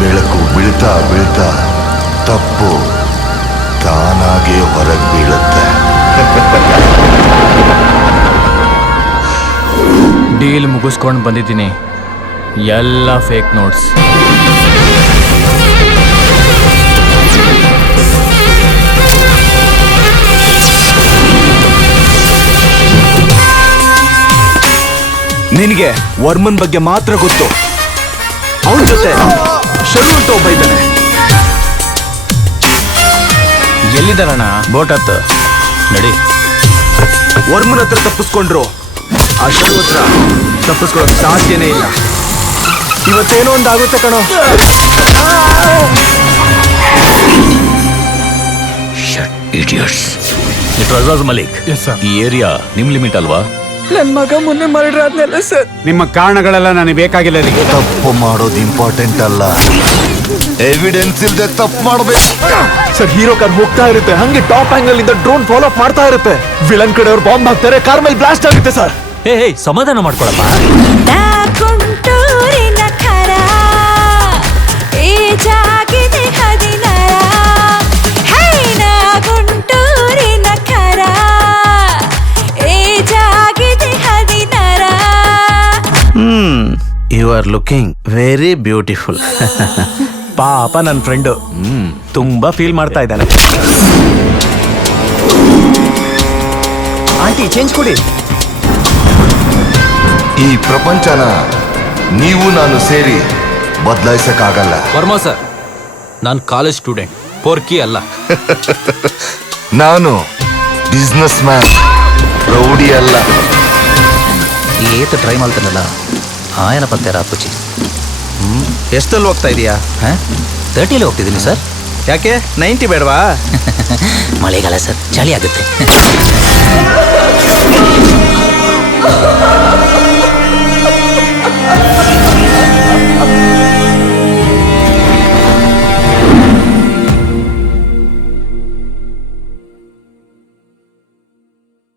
ಬೆಳಕು ಬೀಳ್ತಾ ಬೀಳ್ತಾ ತಪ್ಪು ತಾನಾಗೆ ಹೊರಗೆ ಬೀಳುತ್ತೆ. ಡೀಲ್ ಮುಗಿಸ್ಕೊಂಡು ಬಂದಿದ್ದೀನಿ. ಎಲ್ಲ ಫೇಕ್ ನೋಟ್ಸ್. ನಿನಗೆ ವರ್ಮನ್ ಬಗ್ಗೆ ಮಾತ್ರ ಗೊತ್ತು. ಅವನ ಜೊತೆ ಶರು ಅಂತ ಒಬ್ಬ ಇದ್ದಾನೆ. ಎಲ್ಲಿದ್ದಾರಣ್ಣ? ಬೋಟ್ ಹತ್ತು ನಡಿ. ವರ್ಮನ್ ಹತ್ರ ತಪ್ಪಿಸ್ಕೊಂಡ್ರು, ಆ ಶರು ಹತ್ರ ತಪ್ಪಿಸ್ಕೊಳ್ಳೋಕೆ ಸಾಧ್ಯನೇ ಇಲ್ಲ. ಇವತ್ತೇನೋ ಒಂದಾಗುತ್ತೆ ಕಣೋ. ಇಟ್ ರಜಾಜ್ ಮಲಿಕ್, ಈ ಏರಿಯಾ ನಿಮ್ ಲಿಮಿಟ್ ಅಲ್ವಾ? ನನ್ ಮಗ ಮೊನ್ನೆ ಮರ್ಡರ್ ಆದ್ನಲ್ಲ ಸರ್. ನಿಮ್ಮ ಕಾರಣಗಳೆಲ್ಲ ನನಗೆ ಬೇಕಾಗಿಲ್ಲ ರೀ. ತಪ್ಪು ಮಾಡೋದು ಇಂಪಾರ್ಟೆಂಟ್ ಅಲ್ಲ, ಎವಿಡೆನ್ಸ್ ಇಲ್ಲದೆ ತಪ್ಪು ಮಾಡಬೇಕು. ಸರ್, ಹೀರೋ ಕಾರ್ ಹೋಗ್ತಾ ಇರುತ್ತೆ, ಹಂಗೆ ಟಾಪ್ ಆಂಗಲ್ ಇಂದ ಡ್ರೋನ್ ಫಾಲೋ ಅಪ್ ಮಾಡ್ತಾ ಇರುತ್ತೆ. ವಿಲನ್ ಕಡೆ ಅವ್ರು ಬಾಂಬ್ ಹಾಕ್ತಾರೆ, ಕಾರ್ ಮೇಲೆ ಬ್ಲಾಸ್ಟ್ ಆಗುತ್ತೆ ಸರ್. ಹೇ ಸಮಾಧಾನ ಮಾಡ್ಕೊಳಪ್ಪ. You are looking very beautiful. ಪಾಪ ನನ್ನ ಫ್ರೆಂಡು ತುಂಬಾ ಫೀಲ್ ಮಾಡ್ತಾ ಇದ್ದಾನೆ. ಆಂಟಿ ಚೇಂಜ್ ಕೊಡಿ. ಈ ಪ್ರಪಂಚನ ನೀವು ನಾನು ಸೇರಿ ಬದಲಾಯಿಸಕ್ಕಾಗಲ್ಲ. ವರ್ಮಾ ಸರ್, ನಾನು ಕಾಲೇಜ್ ಸ್ಟೂಡೆಂಟ್, ಪೋರ್ಕಿ ಅಲ್ಲ. ನಾನು ಬಿಸ್ನೆಸ್ ಮ್ಯಾನ್, ರೌಡಿ ಅಲ್ಲ. ಏತ ಟ್ರೈ ಮಾಡ್ತಾನಲ್ಲ ಆಯನ ಪಂತೆರ ಅಪ್ಪುಚಿ. ಎಷ್ಟಲ್ಲಿ ಹೋಗ್ತಾ ಇದೀಯಾ? 30 ಹೋಗ್ತಿದ್ದೀನಿ ಸರ್. ಯಾಕೆ 90 ಬೇಡವಾ? ಮಳೆಗಾಲ ಸರ್, ಚಳಿ ಆಗುತ್ತೆ.